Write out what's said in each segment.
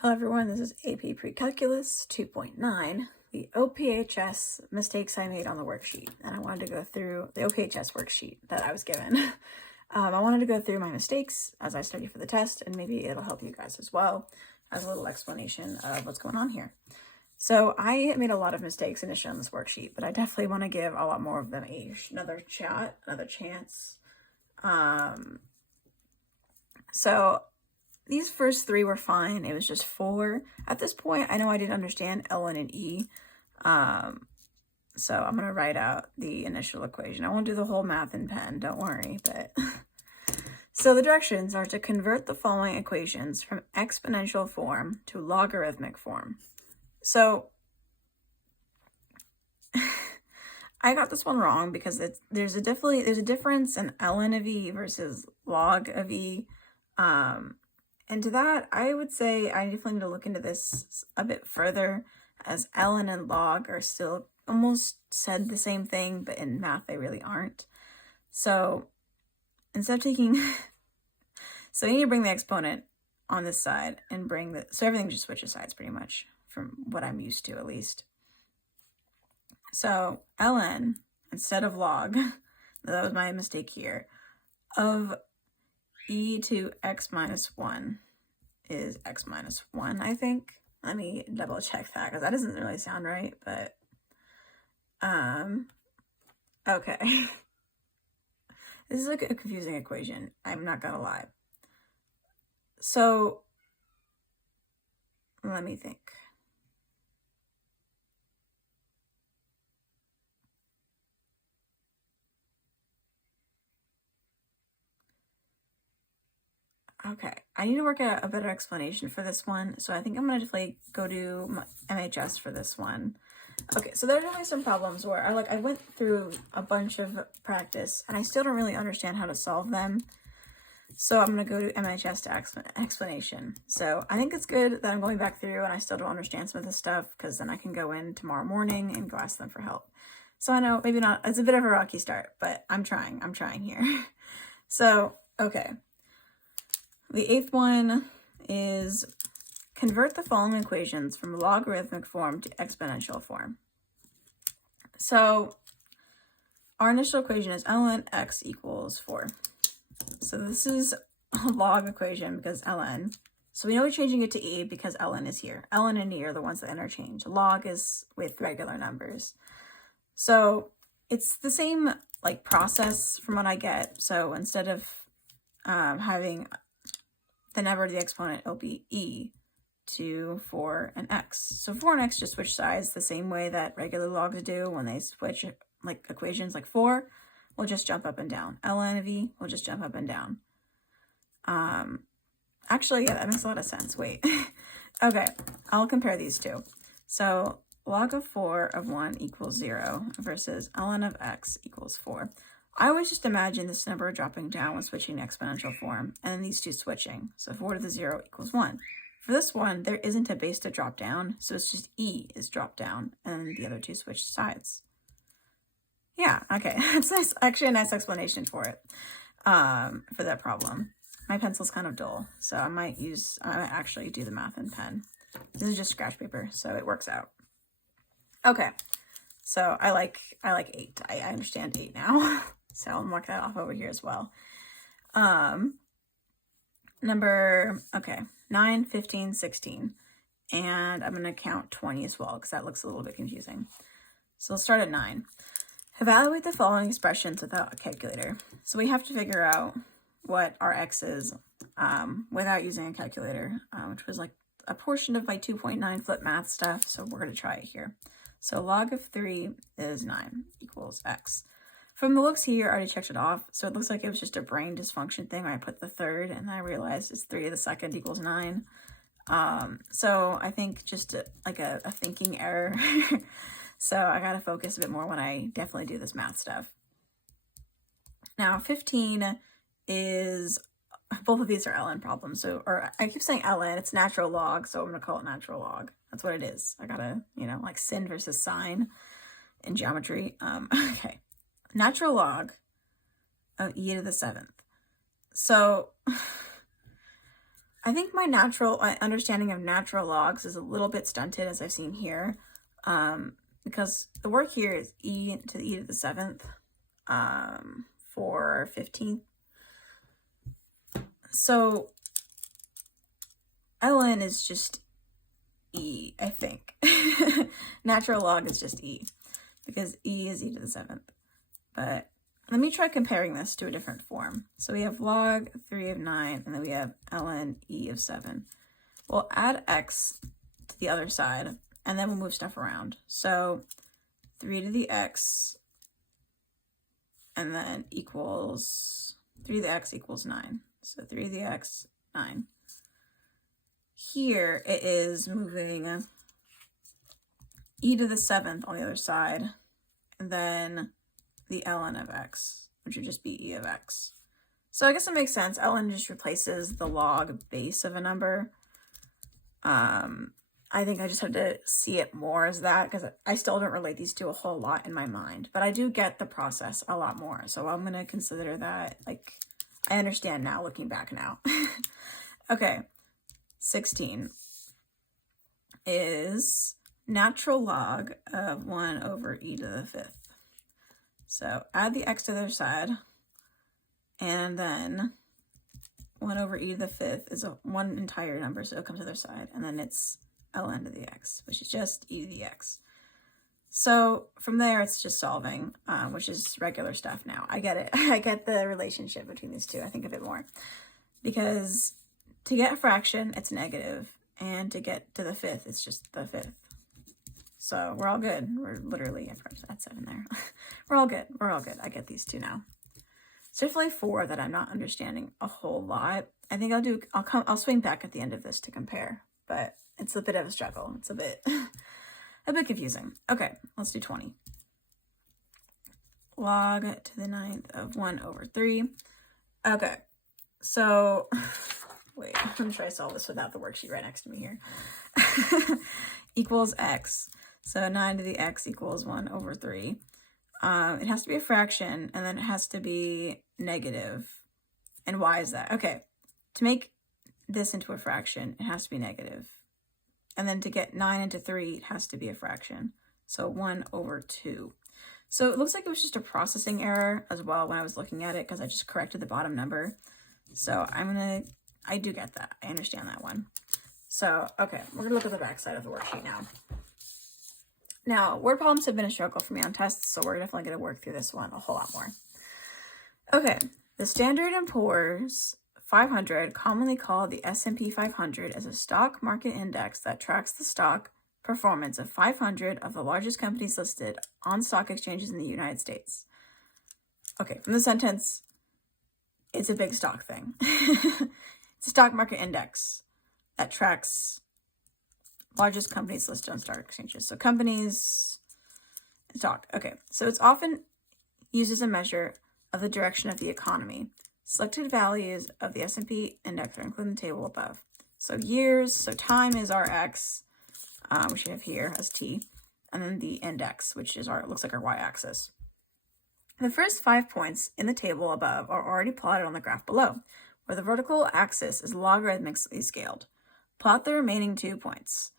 Hello everyone, this is AP Pre-Calculus 2.9, the OPHS mistakes I made on the worksheet. And I wanted to go through the OPHS worksheet that I was given. I wanted to go through my mistakes as I study for the test, and maybe it'll help you guys as well as a little explanation of what's going on here. So I made a lot of mistakes initially on this worksheet, but I definitely want to give a lot more of them another chance. So these first three were fine. It was just 4. At this point, I know I didn't understand ln and e. So I'm going to write out the initial equation. I won't do the whole math in pen, don't worry. But so the directions are to convert the following equations from exponential form to logarithmic form. So I got this one wrong because there's a difference in ln of e versus log of e. And to that, I would say I definitely need to look into this a bit further, as ln and log are still almost said the same thing, but in math they really aren't. So instead of taking, so you need to bring the exponent on this side and so everything just switches sides pretty much from what I'm used to at least. So ln instead of log, that was my mistake here, of e to x minus 1 is x minus 1, I think. Let me double check that because that doesn't really sound right, but okay. This is a confusing equation, I'm not gonna lie. So let me think. Okay, I need to work out a better explanation for this one, so I think I'm gonna definitely go to MHS for this one. Okay, so there are definitely some problems where I went through a bunch of practice and I still don't really understand how to solve them. So I'm gonna go to MHS to explanation. So I think it's good that I'm going back through and I still don't understand some of this stuff, because then I can go in tomorrow morning and go ask them for help. So I know maybe not, it's a bit of a rocky start, but I'm trying here. So, okay. The 8th one is convert the following equations from logarithmic form to exponential form. So our initial equation is ln x equals 4. So this is a log equation because ln. So we know we're changing it to e because ln is here. Ln and e are the ones that interchange. Log is with regular numbers. So it's the same process from what I get. So instead of having the number of the exponent, it'll be e to 4 and x. So 4 and x just switch sides the same way that regular logs do when they switch equations. 4 will just jump up and down. ln of e will just jump up and down. Actually, yeah, that makes a lot of sense. Wait. Okay, I'll compare these two. So log of 4 of 1 equals 0 versus ln of x equals 4. I always just imagine this number dropping down when switching to exponential form, and then these two switching. So 4 to the 0 equals 1. For this one, there isn't a base to drop down, so it's just e is dropped down, and the other two switch sides. Yeah, okay, that's nice. Actually a nice explanation for it, for that problem. My pencil's kind of dull, so I might actually do the math in pen. This is just scratch paper, so it works out. Okay, so I like 8. I understand 8 now. So I'll mark that off over here as well. Number, 9, 15, 16. And I'm going to count 20 as well, because that looks a little bit confusing. So let's start at 9. Evaluate the following expressions without a calculator. So we have to figure out what our x is without using a calculator, which was a portion of my 2.9 flip math stuff. So we're going to try it here. So log of 3 is 9 equals x. From the looks here, I already checked it off. So it looks like it was just a brain dysfunction thing where I put the third and I realized it's 3 to the second equals 9. So I think just a thinking error. So I got to focus a bit more when I definitely do this math stuff. Now 15 is, both of these are ln problems. So, or I keep saying ln, it's natural log. So I'm going to call it natural log. That's what it is. I got to, like sin versus sine in geometry. Okay. Natural log of e to the 7th. So I think my understanding of natural logs is a little bit stunted, as I've seen here, because the work here is e to the 7th for 15th. So ln is just e, I think. Natural log is just e, because e is e to the 7th. But let me try comparing this to a different form. So we have log 3 of 9, and then we have ln e of 7. We'll add x to the other side, and then we'll move stuff around. So 3 to the x, and then equals 3 to the x equals 9. So 3 to the x, 9. Here it is moving e to the 7th on the other side, and then the ln of x, which would just be e of x. So I guess it makes sense. ln just replaces the log base of a number. I think I just had to see it more as that, because I still don't relate these two a whole lot in my mind, but I do get the process a lot more. So I'm going to consider that, like, I understand now, looking back now. Okay, 16 is natural log of 1 over e to the 5th. So add the x to the other side, and then 1 over e to the 5th is one entire number, so it'll come to the other side, and then it's ln to the x, which is just e to the x. So from there, it's just solving, which is regular stuff now. I get it. I get the relationship between these two. I think of it more. Because to get a fraction, it's negative, and to get to the 5th, it's just the 5th. So we're all good. We're literally, I forgot to add 7 there. We're all good. We're all good. I get these two now. It's definitely 4 that I'm not understanding a whole lot. I think I'll swing back at the end of this to compare, but it's a bit of a struggle. It's a bit confusing. Okay, let's do 20. Log to the 9th of 1 over 3. Okay, so wait, I'm gonna try to solve this without the worksheet right next to me here. Equals x. So 9 to the x equals 1 over 3. It has to be a fraction, and then it has to be negative. And why is that? Okay, to make this into a fraction, it has to be negative. And then to get 9 into 3, it has to be a fraction. So 1 over 2. So it looks like it was just a processing error as well when I was looking at it, because I just corrected the bottom number. So I do get that. I understand that one. So, okay, we're gonna look at the back side of the worksheet now. Now, word problems have been a struggle for me on tests, so we're definitely gonna work through this one a whole lot more. Okay, the Standard & Poor's 500, commonly called the S&P 500, is a stock market index that tracks the stock performance of 500 of the largest companies listed on stock exchanges in the United States. Okay, from the sentence, it's a big stock thing. It's a stock market index that tracks largest companies listed on stock exchanges. So companies, stock. Okay, so it's often used as a measure of the direction of the economy. Selected values of the S&P index are included in the table above. So years, so time is our x, which we have here as t, and then the index, which is looks like our y-axis. The first 5 points in the table above are already plotted on the graph below, where the vertical axis is logarithmically scaled. Plot the remaining 2 points,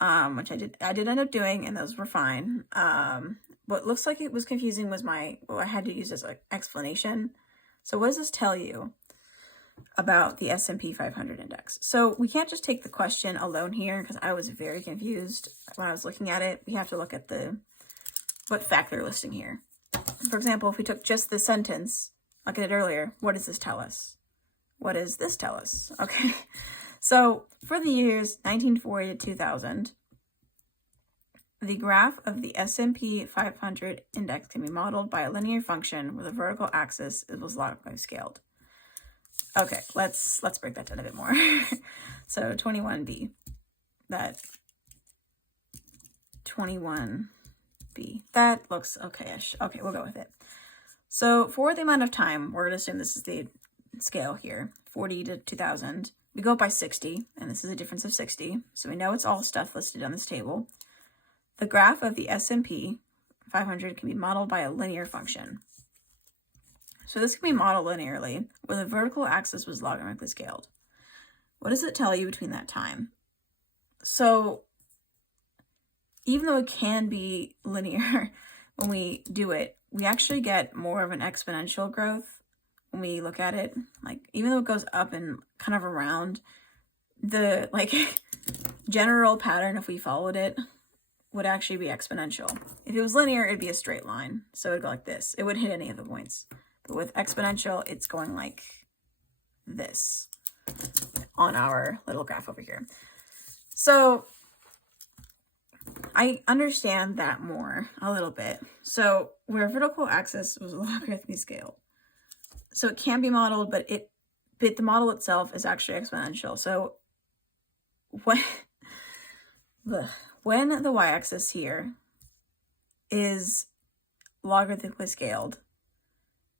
which I did end up doing, and those were fine. What looks like it was confusing was what I had to use as an explanation. So what does this tell you about the S&P 500 index? So we can't just take the question alone here, because I was very confused when I was looking at it. We have to look at what fact they're listing here. For example, if we took just the sentence, like I did earlier, what does this tell us? What does this tell us? Okay, so for the years 1940 to 2000, the graph of the S&P 500 index can be modeled by a linear function where the vertical axis was logarithmically scaled. Okay, let's break that down a bit more. So 21b, that 21b, that looks okay-ish. Okay, we'll go with it. So for the amount of time, we're going to assume this is the scale here, 40 to 2000. We go by 60, and this is a difference of 60. So we know it's all stuff listed on this table. The graph of the S&P 500 can be modeled by a linear function. So this can be modeled linearly, where the vertical axis was logarithmically scaled. what does it tell you between that time? So even though it can be linear when we do it, we actually get more of an exponential growth when we look at it. Like, even though it goes up and kind of around, the like general pattern, if we followed it, would actually be exponential. If it was linear, it'd be a straight line. So it'd go like this. It would hit any of the points. But with exponential, it's going like this on our little graph over here. So I understand that more a little bit. So where vertical axis was logarithmically scaled. So it can be modeled, but the model itself is actually exponential. So when the y-axis here is logarithmically scaled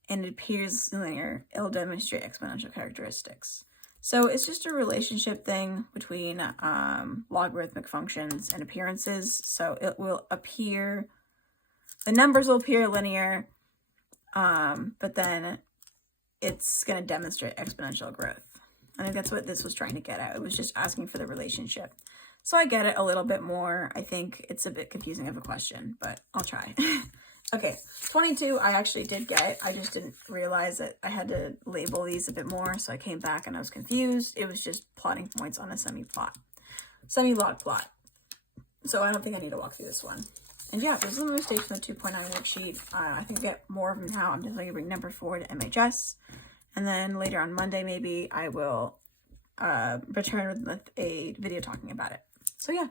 and it appears linear, it'll demonstrate exponential characteristics. So it's just a relationship thing between logarithmic functions and appearances. So it will appear, the numbers will appear linear, but then it's going to demonstrate exponential growth. I think that's what this was trying to get at. It was just asking for the relationship. So I get it a little bit more. I think it's a bit confusing of a question, but I'll try. Okay, 22 I actually did get. I just didn't realize that I had to label these a bit more, so I came back and I was confused. It was just plotting points on a semi-log plot. So I don't think I need to walk through this one. And yeah, those are the mistakes from the 2.9 worksheet. I think I get more of them now. I'm definitely going to bring number 4 to MHS. And then later on Monday, maybe I will return with a video talking about it. So yeah.